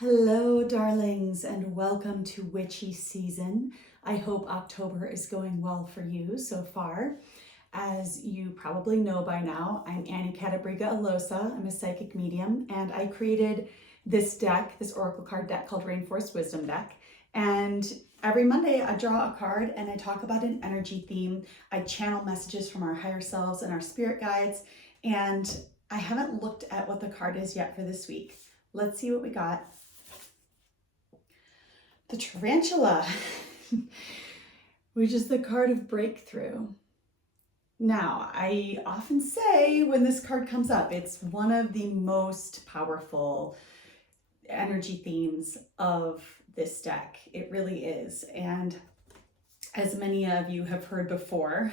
Hello, darlings, and welcome to Witchy Season. I hope October is going well for you so far. As you probably know by now, I'm Annie Catabriga Alosa. I'm a psychic medium, and I created this deck, this oracle card deck called Rainforest Wisdom deck. And every Monday, I draw a card and I talk about an energy theme. I channel messages from our higher selves and our spirit guides. And I haven't looked at what the card is yet for this week. Let's see what we got. The Tarantula, which is the card of breakthrough. Now, I often say when this card comes up, it's one of the most powerful energy themes of this deck. It really is. And as many of you have heard before,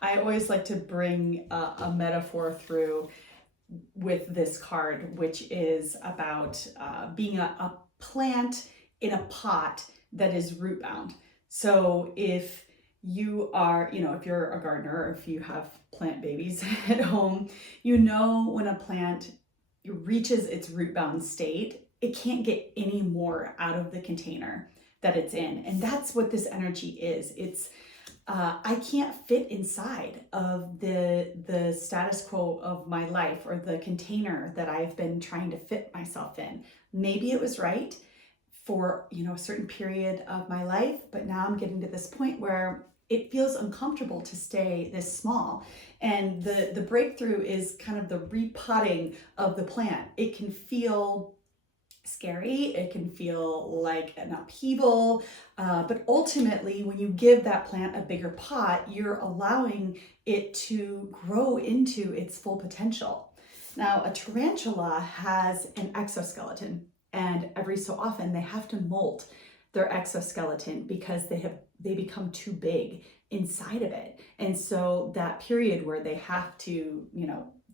I always like to bring a metaphor through with this card, which is about being a plant in a pot that is root bound. So if you are, if you're a gardener or if you have plant babies at home, you know when a plant reaches its root bound state, it can't get any more out of the container that it's in. And that's what this energy is. It's I can't fit inside of the status quo of my life or the container that I've been trying to fit myself in. Maybe it was right for a certain period of my life, but now I'm getting to this point where it feels uncomfortable to stay this small. And the breakthrough is kind of the repotting of the plant. It can feel scary, it can feel like an upheaval, but ultimately when you give that plant a bigger pot, you're allowing it to grow into its full potential. Now, a tarantula has an exoskeleton, and every so often they have to molt their exoskeleton because they become too big inside of it. And so that period where they have to,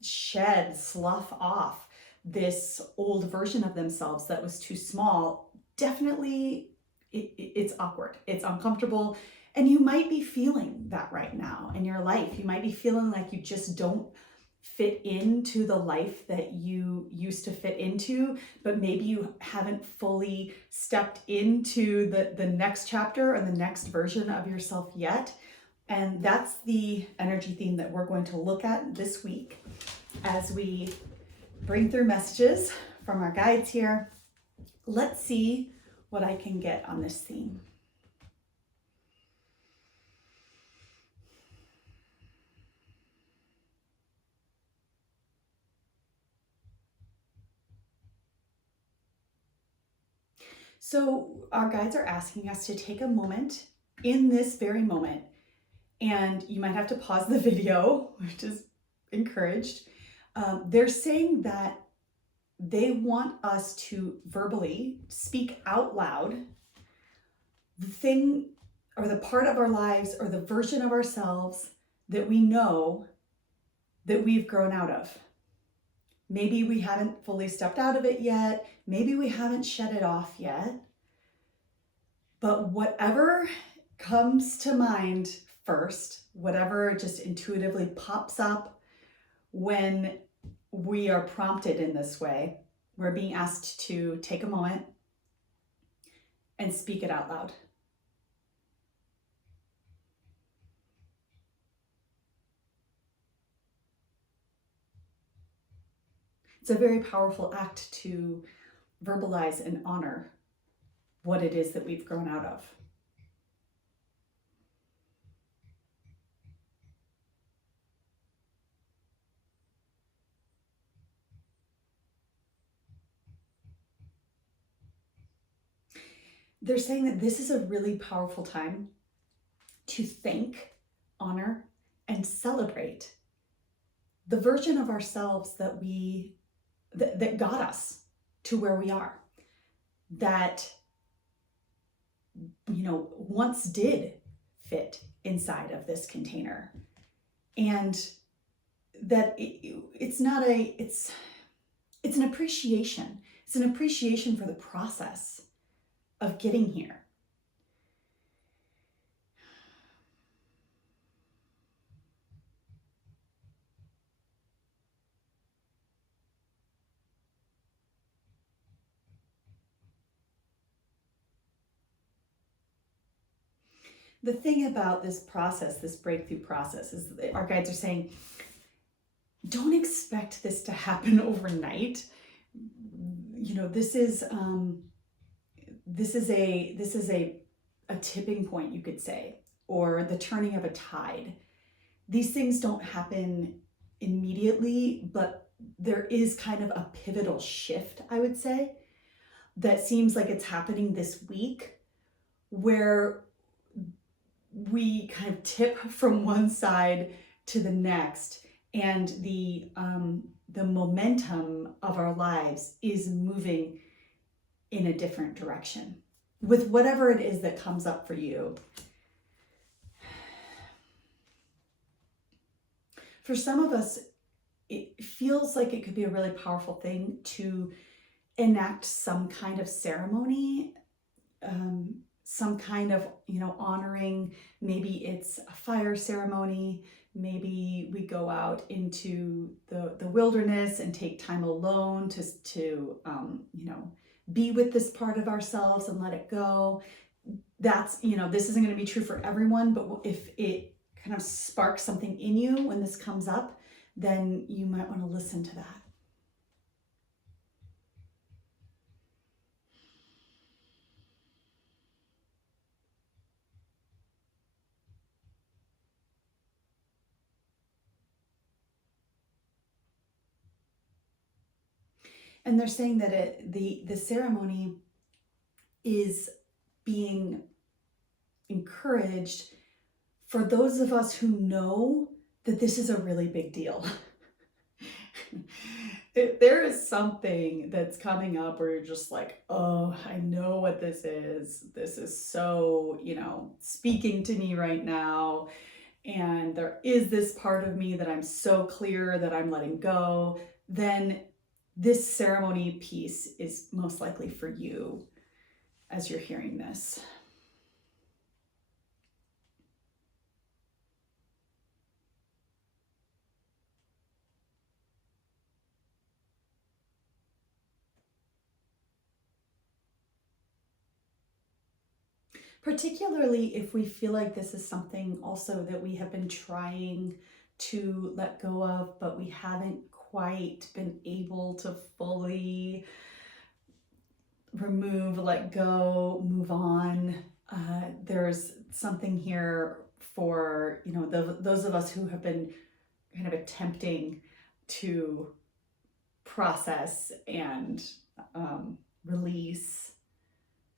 slough off this old version of themselves that was too small, definitely it's awkward, it's uncomfortable, and you might be feeling that right now in your life. You might be feeling like you just don't fit into the life that you used to fit into, but maybe you haven't fully stepped into the next chapter or the next version of yourself yet. And that's the energy theme that we're going to look at this week as we bring through messages from our guides here. Let's see what I can get on this theme. So our guides are asking us to take a moment in this very moment, and you might have to pause the video, which is encouraged. They're saying that they want us to verbally speak out loud the thing or the part of our lives or the version of ourselves that we know that we've grown out of. Maybe we haven't fully stepped out of it yet. Maybe we haven't shed it off yet. But whatever comes to mind first, whatever just intuitively pops up when we are prompted in this way, we're being asked to take a moment and speak it out loud. It's a very powerful act to verbalize and honor what it is that we've grown out of. They're saying that this is a really powerful time to thank, honor, and celebrate the version of ourselves that got us to where we are, that once did fit inside of this container, and that it's an appreciation. It's an appreciation for the process of getting here. The thing about this process, this breakthrough process, is that our guides are saying, don't expect this to happen overnight. You know, this is a tipping point, you could say, or the turning of a tide. These things don't happen immediately, but there is kind of a pivotal shift, I would say, that seems like it's happening this week, where we kind of tip from one side to the next, and the momentum of our lives is moving in a different direction with whatever it is that comes up for you. For some of us, it feels like it could be a really powerful thing to enact some kind of ceremony, some kind of, honoring. Maybe it's a fire ceremony. Maybe we go out into the wilderness and take time alone to be with this part of ourselves and let it go. That's, this isn't going to be true for everyone, but if it kind of sparks something in you when this comes up, then you might want to listen to that. And they're saying that the ceremony is being encouraged for those of us who know that this is a really big deal. If there is something that's coming up where you're just like, oh, I know what this is. This is so, speaking to me right now. And there is this part of me that I'm so clear that I'm letting go, then this ceremony piece is most likely for you as you're hearing this. Particularly if we feel like this is something also that we have been trying to let go of, but we haven't quite been able to fully remove, let go, move on. There's something here for, those of us who have been kind of attempting to process and release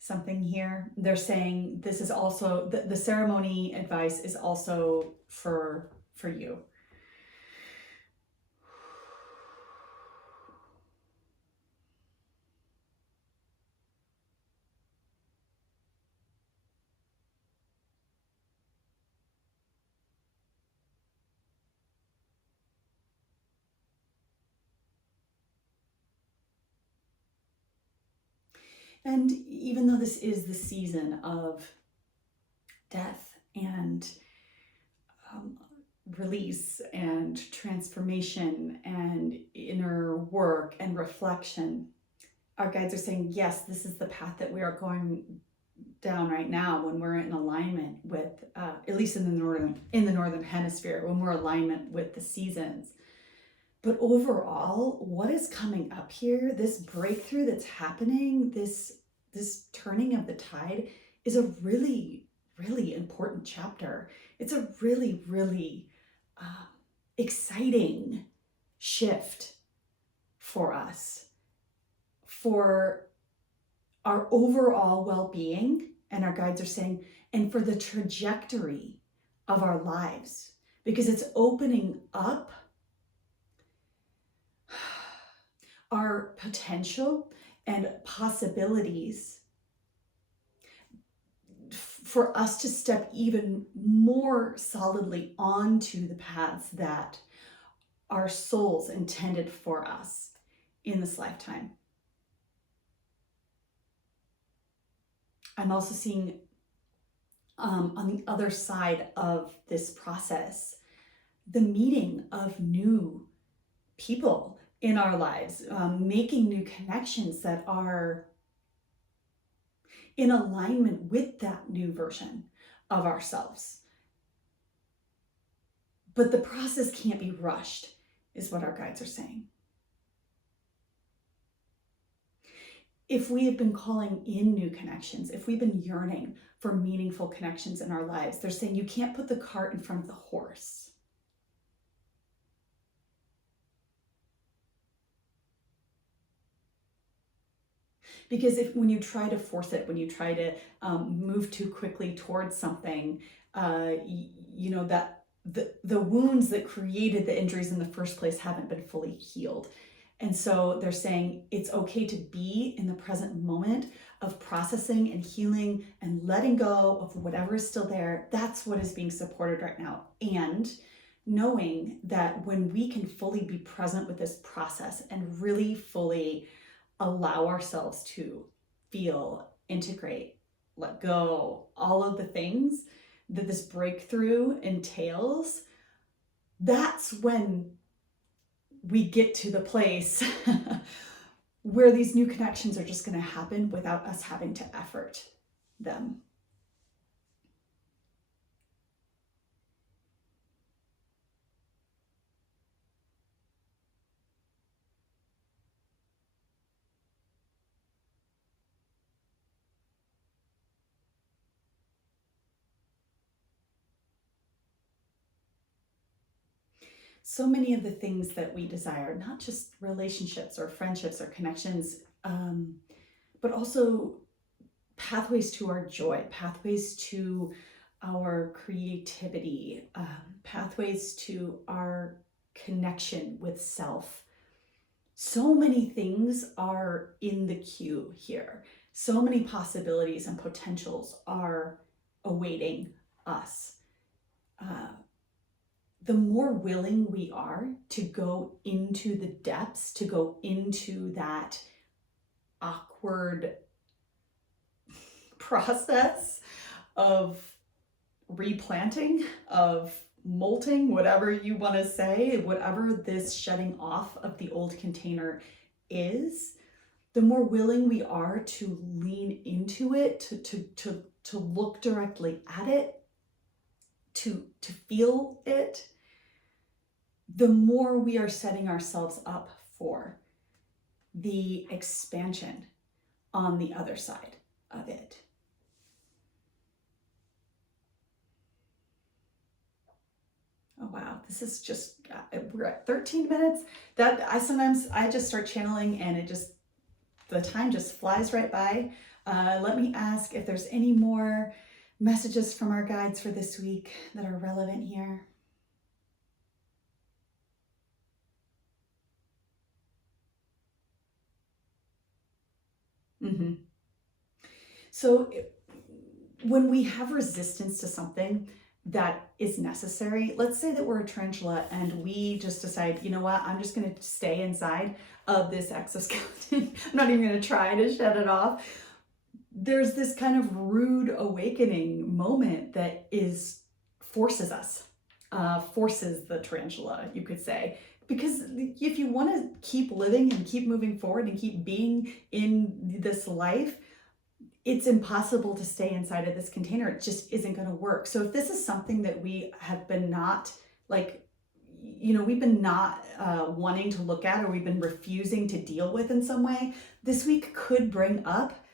something here. They're saying this is also, the ceremony advice is also for you. And even though this is the season of death and release and transformation and inner work and reflection, our guides are saying, yes, this is the path that we are going down right now when we're in alignment with, at least in the northern hemisphere, when we're in alignment with the seasons. But overall, what is coming up here, this breakthrough that's happening, this turning of the tide, is a really, really important chapter. It's a really, really exciting shift for us, for our overall well-being, and our guides are saying, and for the trajectory of our lives, because it's opening up our potential and possibilities for us to step even more solidly onto the paths that our souls intended for us in this lifetime. I'm also seeing on the other side of this process, the meeting of new people in our lives, making new connections that are in alignment with that new version of ourselves. But the process can't be rushed, is what our guides are saying. If we have been calling in new connections, if we've been yearning for meaningful connections in our lives, they're saying you can't put the cart in front of the horse. Because when you try to force it, when you try to move too quickly towards something, that the wounds that created the injuries in the first place haven't been fully healed. And so they're saying it's okay to be in the present moment of processing and healing and letting go of whatever is still there. That's what is being supported right now. And knowing that when we can fully be present with this process and really fully allow ourselves to feel, integrate, let go, all of the things that this breakthrough entails, that's when we get to the place where these new connections are just going to happen without us having to effort them. So many of the things that we desire, not just relationships or friendships or connections, but also pathways to our joy, pathways to our creativity, pathways to our connection with self. So many things are in the queue here. So many possibilities and potentials are awaiting us. The more willing we are to go into the depths, to go into that awkward process of replanting, of molting, whatever you want to say, whatever this shedding off of the old container is, the more willing we are to lean into it, to look directly at it, to feel it, the more we are setting ourselves up for the expansion on the other side of it. Oh wow, this is just, we're at 13 minutes. That I just start channeling and the time just flies right by. Let me ask if there's any more messages from our guides for this week that are relevant here. Mm-hmm. So when we have resistance to something that is necessary, let's say that we're a tarantula and we just decide, you know what, I'm just going to stay inside of this exoskeleton. I'm not even going to try to shed it off. There's this kind of rude awakening moment that forces us, forces the tarantula, you could say. Because if you want to keep living and keep moving forward and keep being in this life, it's impossible to stay inside of this container. It just isn't going to work. So if this is something that we have been not we've been not wanting to look at, or we've been refusing to deal with in some way, this week could bring up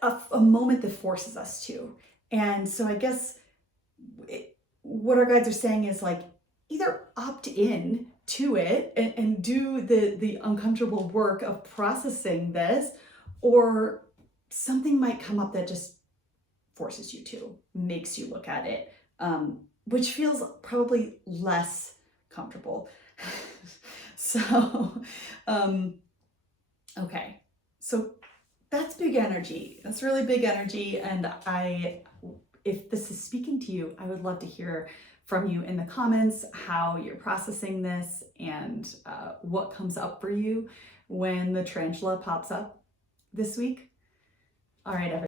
a moment that forces us to. And so I guess what our guides are saying is either opt in to it and do the uncomfortable work of processing this, or something might come up that just forces you to, makes you look at it, which feels probably less comfortable. So, okay. So that's big energy. That's really big energy. And if this is speaking to you, I would love to hear from you in the comments how you're processing this and what comes up for you when the tarantula pops up this week. All right, everyone.